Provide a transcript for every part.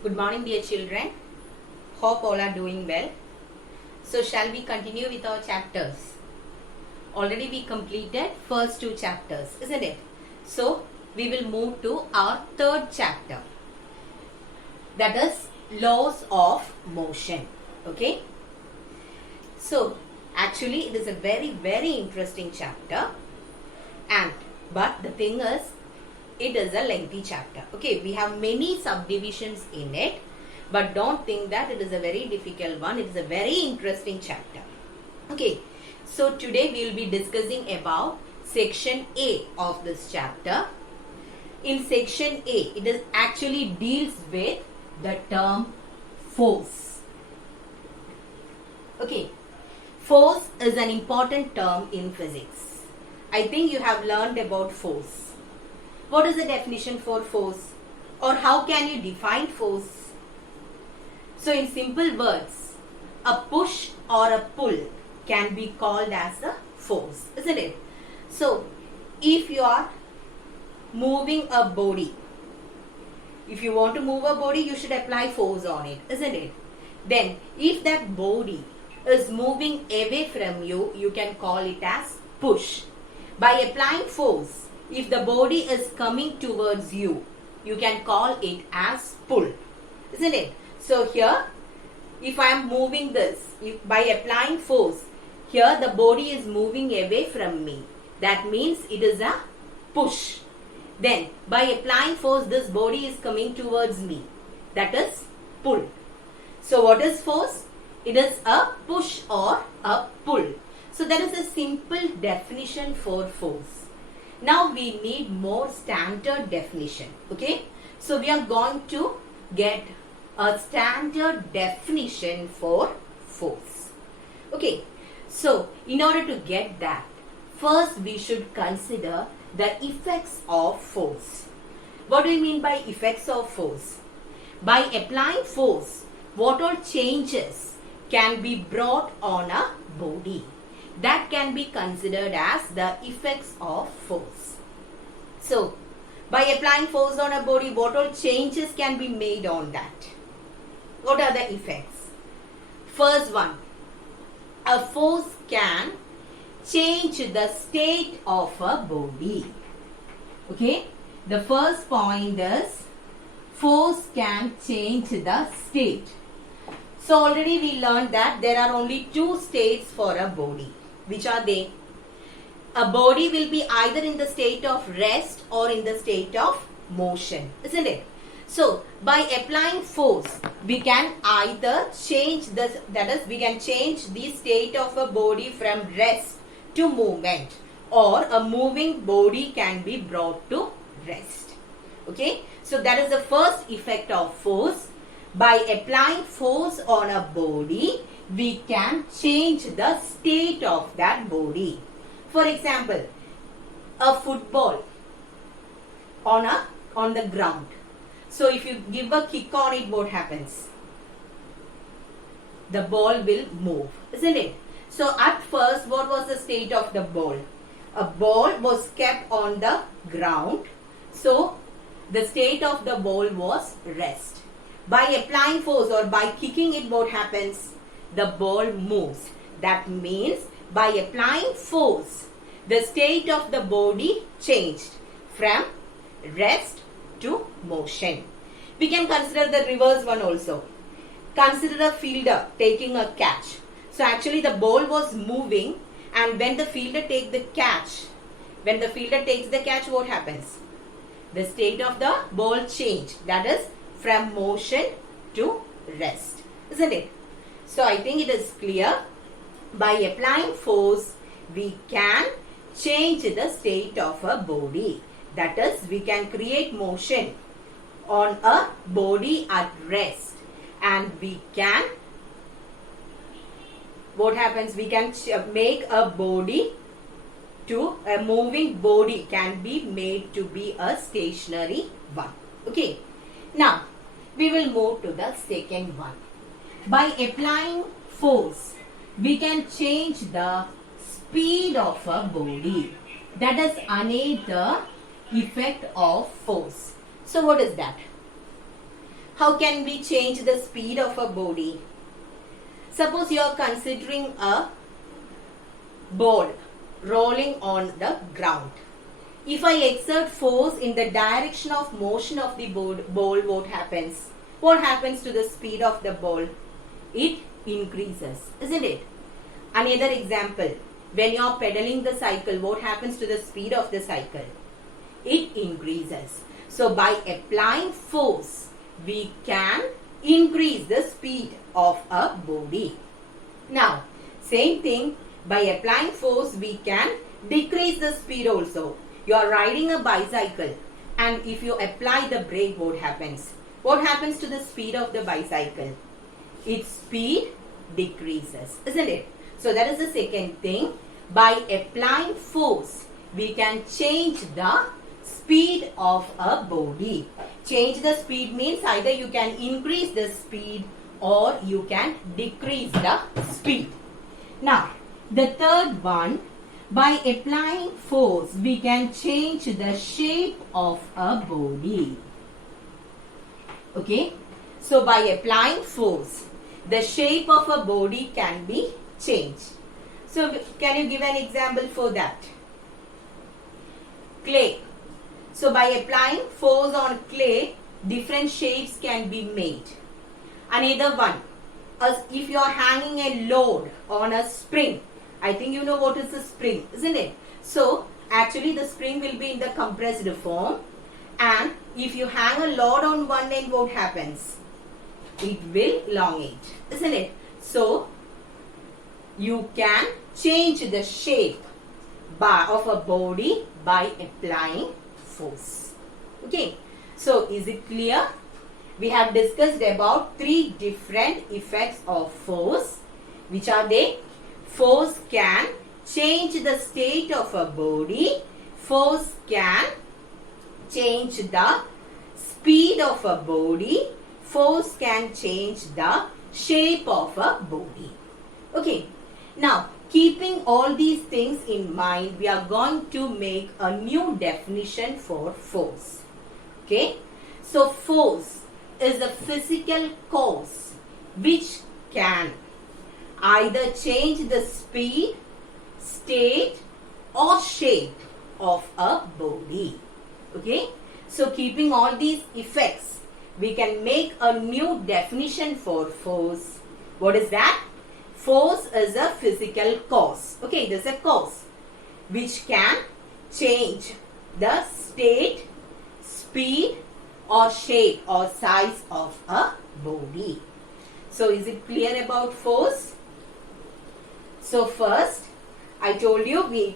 Good morning, dear children. Hope all are doing well. So, shall we continue with our chapters? Already we completed first two chapters, isn't it? So, we will move to our third chapter. That is laws of motion. Okay? So, actually it is a very interesting chapter. But the thing is, it is a lengthy chapter. Okay, we have many subdivisions in it, but don't think that it is a very difficult one. It is a very interesting chapter. Okay, so today we will be discussing about section A of this chapter. In section A, it is actually deals with the term force. Okay, force is an important term in physics. I think you have learned about force. What is the definition for force? Or how can you define force? So in simple words, a push or a pull can be called as a force, isn't it? So if you are moving a body, if you want to move a body, you should apply force on it, isn't it? Then if that body is moving away from you, you can call it as push. By applying force, if the body is coming towards you, you can call it as pull, isn't it? So here, if I am moving this, by applying force, here the body is moving away from me. That means it is a push. Then by applying force, this body is coming towards me. That is pull. So what is force? It is a push or a pull. So that is a simple definition for force. Now we need more standard definition. Okay. So we are going to get a standard definition for force. Okay. So in order to get that, first we should consider the effects of force. What do you mean by effects of force? By applying force, what all changes can be brought on a body? That can be considered as the effects of force. So, by applying force on a body, what all changes can be made on that? What are the effects? First one, a force can change the state of a body. Okay, the first point is force can change the state. So already we learned that there are only two states for a body. Which are they? A body will be either in the state of rest or in the state of motion, isn't it? So by applying force, we can either change this, that is, we can change the state of a body from rest to movement, or a moving body can be brought to rest. Okay, so that is the first effect of force. By applying force on a body, we can change the state of that body. For example, a football on the ground. So if you give a kick on it, what happens? The ball will move, isn't it? So at first, what was the state of the ball? A ball was kept on the ground. So the state of the ball was rest. By applying force or by kicking it, what happens? The ball moves. That means by applying force, the state of the body changed from rest to motion. We can consider the reverse one also. Consider a fielder taking a catch. So actually the ball was moving, and when the fielder takes the catch, what happens? The state of the ball changed. That is from motion to rest, isn't it? So I think it is clear. By applying force, we can change the state of a body. That is, we can create motion on a body at rest, and we can, what happens? We can make a body to, a moving body can be made to be a stationary one. Okay. Now, we will move to the second one. By applying force, we can change the speed of a body. That is another effect of force. So what is that? How can we change the speed of a body? Suppose you are considering a ball rolling on the ground. If I exert force in the direction of motion of the ball, what happens? What happens to the speed of the ball? It increases, isn't it? Another example, when you are pedaling the cycle, what happens to the speed of the cycle? It increases. So by applying force, we can increase the speed of a body. Now, same thing, by applying force, we can decrease the speed also. You are riding a bicycle, and if you apply the brake, what happens? What happens to the speed of the bicycle? Its speed decreases, isn't it? So that is the second thing. By applying force, we can change the speed of a body. Change the speed means either you can increase the speed or you can decrease the speed. Now, the third one, by applying force, we can change the shape of a body. Okay? So, by applying force, the shape of a body can be changed. So, can you give an example for that? Clay. So, by applying force on clay, different shapes can be made. Another one, if you are hanging a load on a spring, I think you know what is a spring, isn't it? So, actually the spring will be in the compressed form, and if you hang a load on one end, what happens? It will elongate, isn't it? So, you can change the shape of a body by applying force. Okay, so is it clear? We have discussed about 3 different effects of force. Which are they? Force can change the state of a body. Force can change the speed of a body. Force can change the shape of a body. Okay. Now, keeping all these things in mind, we are going to make a new definition for force. Okay. So, force is a physical cause which can either change the speed, state or shape of a body. Okay. So, keeping all these effects, we can make a new definition for force. What is that? Force is a physical cause. Okay, this is a cause which can change the state, speed or shape or size of a body. So, is it clear about force? So, first, I told you we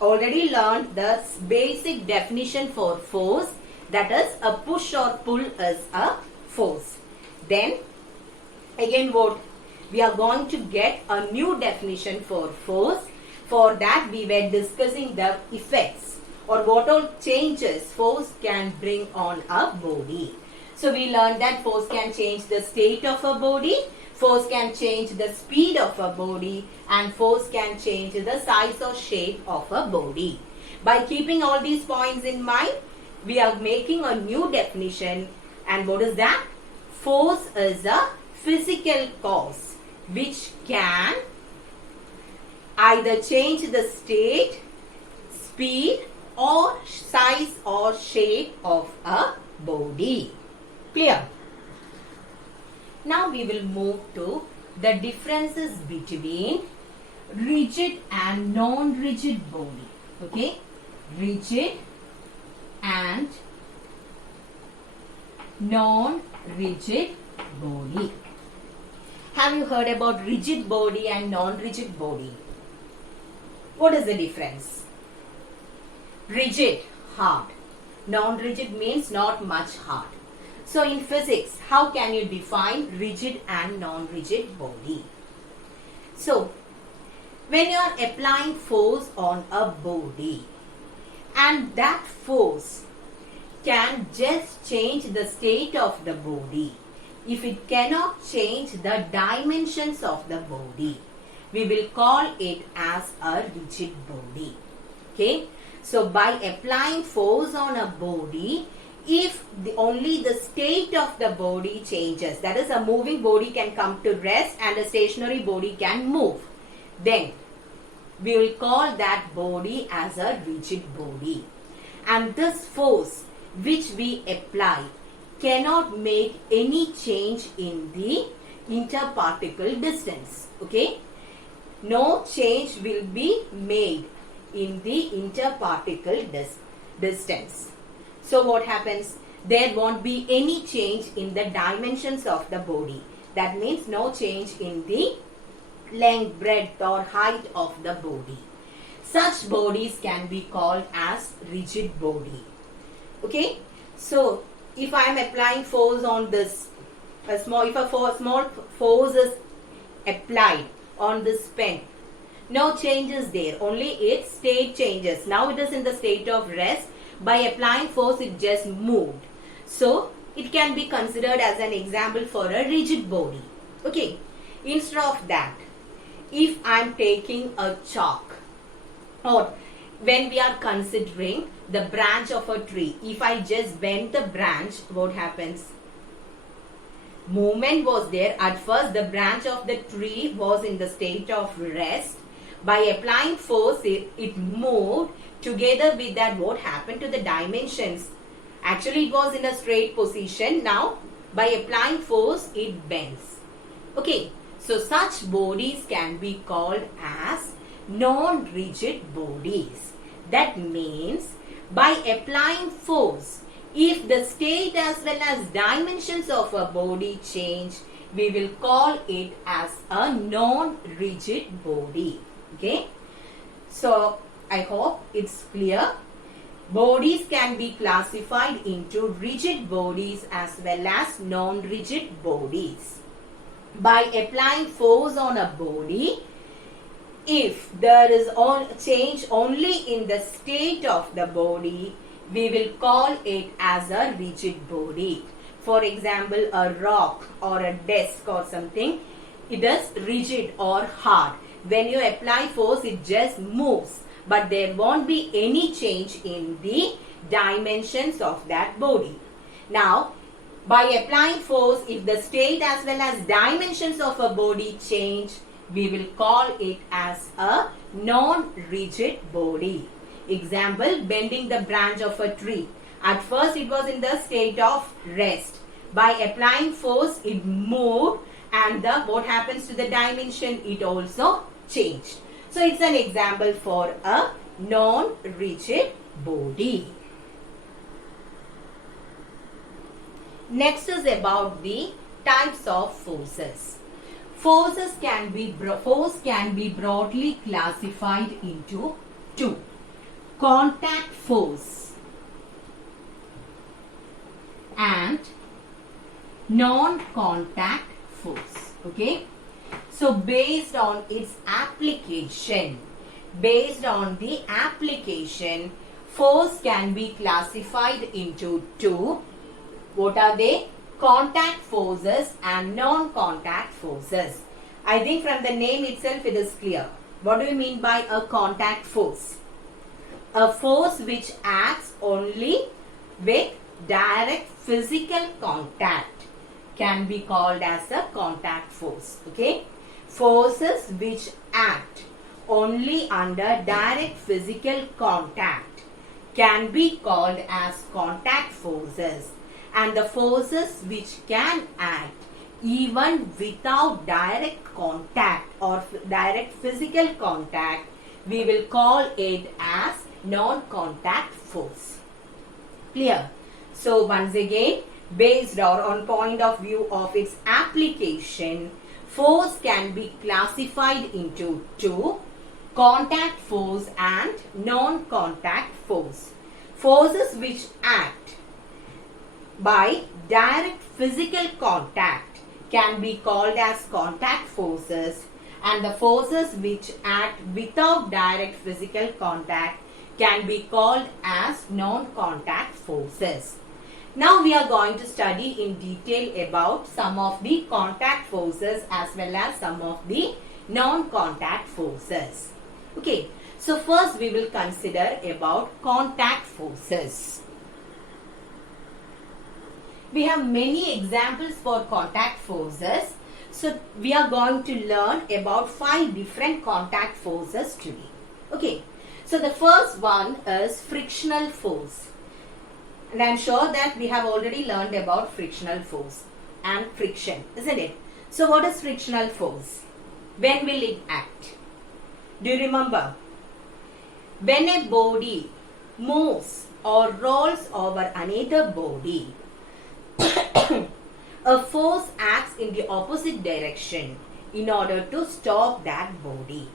already learned the basic definition for force, that is a push or pull is a force. Then, again what? We are going to get a new definition for force. For that, we were discussing the effects or what all changes force can bring on a body. So, we learned that force can change the state of a body, force can change the speed of a body, and force can change the size or shape of a body. By keeping all these points in mind, we are making a new definition. And what is that? Force is a physical cause which can either change the state, speed or size or shape of a body. Clear? Now we will move to the differences between rigid and non-rigid body. Okay? Rigid and non-rigid body. Have you heard about rigid body and non-rigid body? What is the difference? Rigid, hard. Non-rigid means not much hard. So in physics, how can you define rigid and non-rigid body? So, when you are applying force on a body, and that force can just change the state of the body, if it cannot change the dimensions of the body, we will call it as a rigid body. Okay. So, by applying force on a body, if only the state of the body changes, that is, a moving body can come to rest and a stationary body can move, then we will call that body as a rigid body. And this force which we apply cannot make any change in the interparticle distance. Okay? No change will be made in the interparticle distance. So what happens? There won't be any change in the dimensions of the body. That means no change in the length, breadth or height of the body. Such bodies can be called as rigid body. Okay? So if I am applying force on this, if a small force is applied on this pen, no changes there, only its state changes. Now it is in the state of rest. By applying force, it just moved. So it can be considered as an example for a rigid body. Okay. Instead of that, if I am taking a chalk, or when we are considering the branch of a tree, if I just bend the branch, what happens? Movement was there. At first, the branch of the tree was in the state of rest. By applying force, it moved. Together with that, what happened to the dimensions? Actually, it was in a straight position. Now, by applying force, it bends. Okay, so such bodies can be called as non-rigid bodies. That means, by applying force, if the state as well as dimensions of a body change, we will call it as a non-rigid body. Okay, so I hope it's clear. Bodies can be classified into rigid bodies as well as non-rigid bodies. By applying force on a body, if there is change only in the state of the body, we will call it as a rigid body. For example, a rock or a desk or something, it is rigid or hard. When you apply force, it just moves, but there won't be any change in the dimensions of that body. Now, by applying force, if the state as well as dimensions of a body change, we will call it as a non-rigid body. Example, bending the branch of a tree. At first, it was in the state of rest. By applying force, it moved, and what happens to the dimension? It also changed. So it's an example for a non-rigid body. Next is about the types of forces. Force can be broadly classified into two: contact force and non-contact force. Okay, so based on its application, force can be classified into two. What are they? Contact forces and non-contact forces. I think from the name itself it is clear. What do you mean by a contact force? A force which acts only with direct physical contact can be called as a contact force. Okay? Forces which act only under direct physical contact can be called as contact forces. And the forces which can act even without direct contact or direct physical contact, we will call it as non-contact force. Clear? So once again, based on point of view of its application, force can be classified into two: contact force and non-contact force. Forces which act by direct physical contact can be called as contact forces, and the forces which act without direct physical contact can be called as non-contact forces. Now we are going to study in detail about some of the contact forces as well as some of the non-contact forces. Okay, so first we will consider about contact forces. We have many examples for contact forces. So we are going to learn about 5 different contact forces today. Okay. So the first one is frictional force. And I am sure that we have already learned about frictional force and friction, isn't it? So what is frictional force? When will it act? Do you remember? When a body moves or rolls over another body, a force acts in the opposite direction in order to stop that body.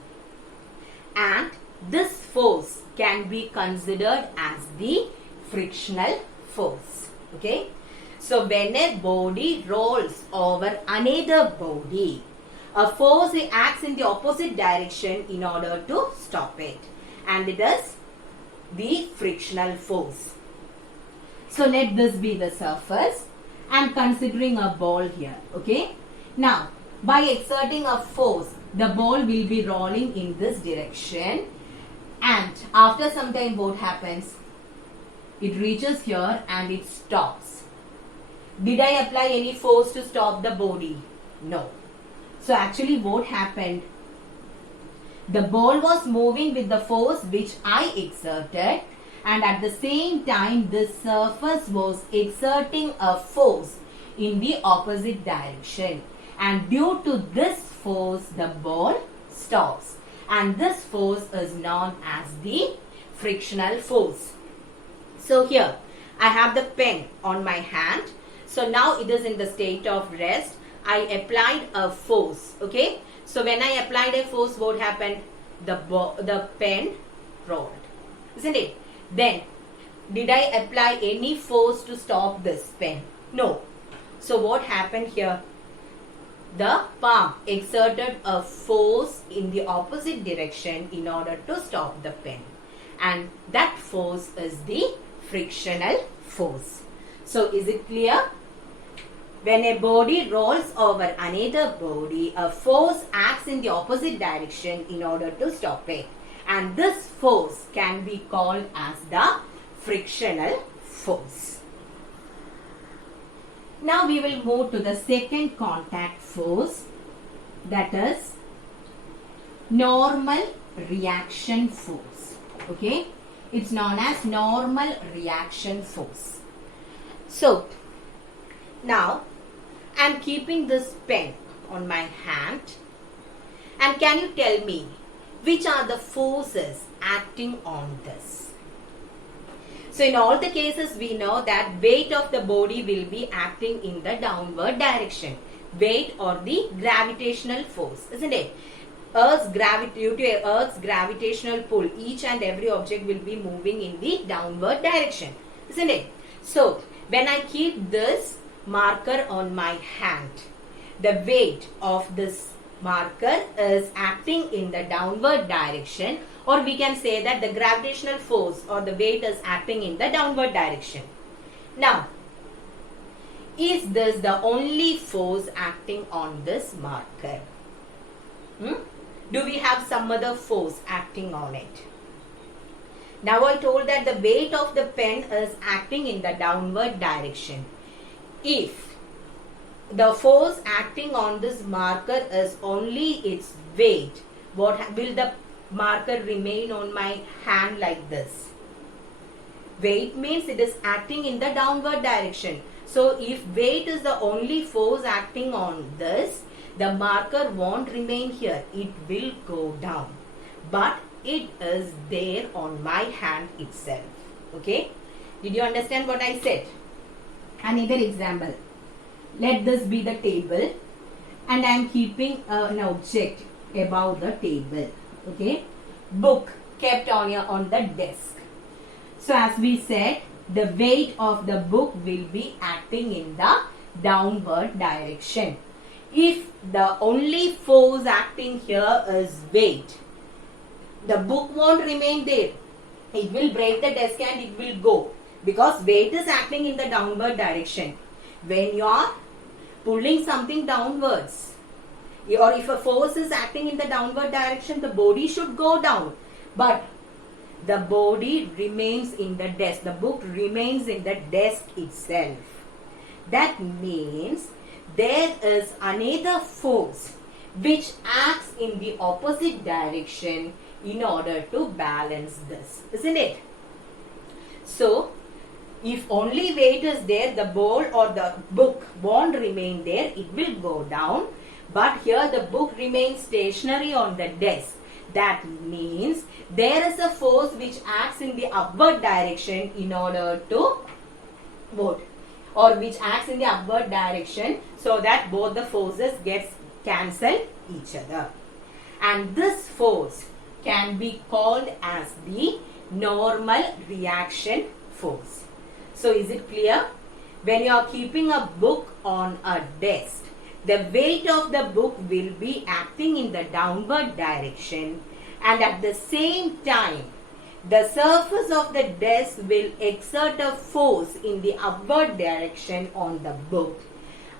And this force can be considered as the frictional force. Okay. So when a body rolls over another body, a force acts in the opposite direction in order to stop it. And it is the frictional force. So let this be the surface. I am considering a ball here. Okay. Now, by exerting a force, the ball will be rolling in this direction. And after some time, what happens? It reaches here and it stops. Did I apply any force to stop the body? No. So actually what happened? The ball was moving with the force which I exerted, and at the same time this surface was exerting a force in the opposite direction. And due to this force, the ball stops. And this force is known as the frictional force. So here I have the pen on my hand. So now it is in the state of rest. I applied a force. Okay. So when I applied a force, what happened? The pen rolled. Isn't it? Then did I apply any force to stop this pen? No. So what happened here? The palm exerted a force in the opposite direction in order to stop the pen. And that force is the frictional force. So is it clear? When a body rolls over another body, a force acts in the opposite direction in order to stop it. And this force can be called as the frictional force. Now we will move to the second contact force, that is normal reaction force. Okay, it's known as normal reaction force. So now I am keeping this pen on my hand, and can you tell me which are the forces acting on this? So in all the cases we know that weight of the body will be acting in the downward direction. Weight or the gravitational force, isn't it? Due to Earth's gravitational pull, each and every object will be moving in the downward direction, isn't it? So when I keep this marker on my hand, the weight of this marker is acting in the downward direction, or we can say that the gravitational force or the weight is acting in the downward direction. Now, is this the only force acting on this marker? Do we have some other force acting on it? Now I told that the weight of the pen is acting in the downward direction. If the force acting on this marker is only its weight, what will the marker remain on my hand like this? Weight means it is acting in the downward direction. So if weight is the only force acting on this, the marker won't remain here. It will go down. But it is there on my hand itself. Okay? Did you understand what I said? Another example. Let this be the table, and I am keeping an object above the table. Okay? Book kept on the desk. So as we said, the weight of the book will be acting in the downward direction. If the only force acting here is weight, the book won't remain there. It will break the desk and it will go, because weight is acting in the downward direction. When you are pulling something downwards, or if a force is acting in the downward direction, the body should go down. But the body remains in the desk. The book remains in the desk itself. That means there is another force which acts in the opposite direction in order to balance this, isn't it? So, if only weight is there, the ball or the book won't remain there, it will go down. But here the book remains stationary on the desk. That means there is a force which acts in the upward direction in order to what? Or which acts in the upward direction so that both the forces gets cancel each other. And this force can be called as the normal reaction force. So is it clear? When you are keeping a book on a desk, the weight of the book will be acting in the downward direction, and at the same time the surface of the desk will exert a force in the upward direction on the book,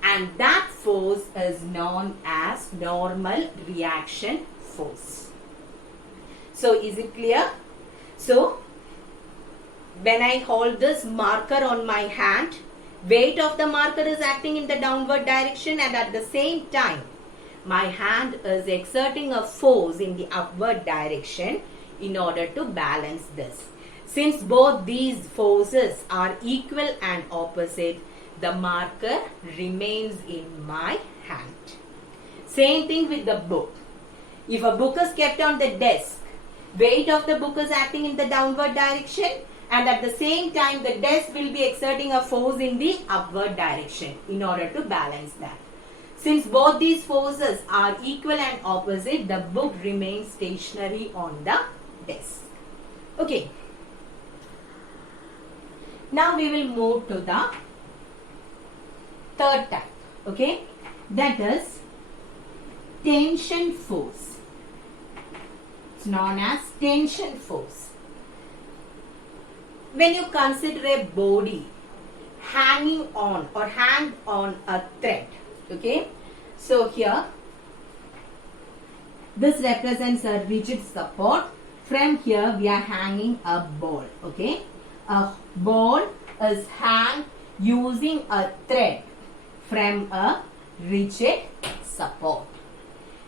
and that force is known as normal reaction force. So is it clear? So when I hold this marker on my hand, weight of the marker is acting in the downward direction, and at the same time my hand is exerting a force in the upward direction in order to balance this. Since both these forces are equal and opposite, the marker remains in my hand. Same thing with the book. If a book is kept on the desk, weight of the book is acting in the downward direction, and at the same time the desk will be exerting a force in the upward direction in order to balance that. Since both these forces are equal and opposite, the book remains stationary on the desk. Okay. Now we will move to the third type. Okay. That is tension force. It's known as tension force. When you consider a body hanging on or hang on a thread, okay, so here this represents a rigid support. From here we are hanging a ball, okay. A ball is hung using a thread from a rigid support.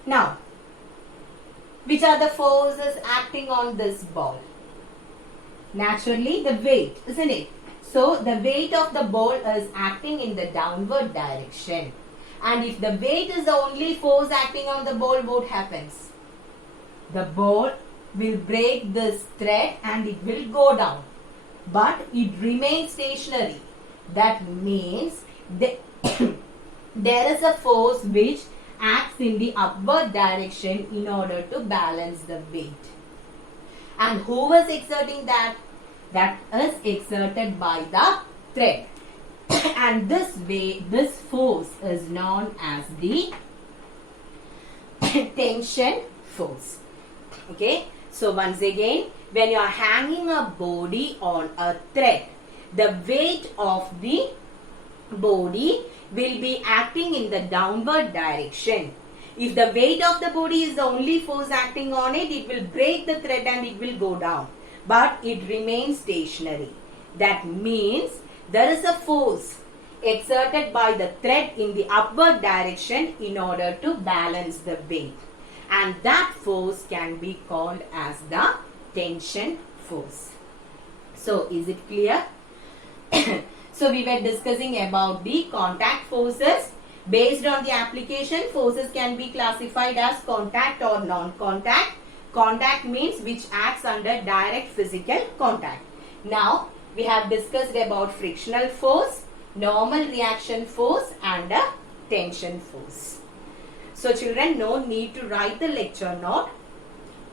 Now, which are the forces acting on this ball? Naturally, the weight, isn't it? So, the weight of the ball is acting in the downward direction. And if the weight is the only force acting on the ball, what happens? The ball will break this thread and it will go down. But it remains stationary. That means there is a force which acts in the upward direction in order to balance the weight. And who was exerting that? That is exerted by the thread. And this force is known as the tension force. Okay. So once again, when you are hanging a body on a thread, the weight of the body will be acting in the downward direction. If the weight of the body is the only force acting on it, it will break the thread and it will go down. But it remains stationary. That means there is a force exerted by the thread in the upward direction in order to balance the weight. And that force can be called as the tension force. So is it clear? So we were discussing about the contact forces. Based on the application, forces can be classified as contact or non-contact. Contact means which acts under direct physical contact. Now, we have discussed about frictional force, normal reaction force and a tension force. So children, no need to write the lecture note.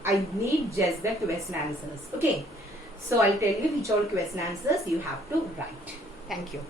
I need just the question answers. Okay. So I'll tell you which all question answers you have to write. Thank you.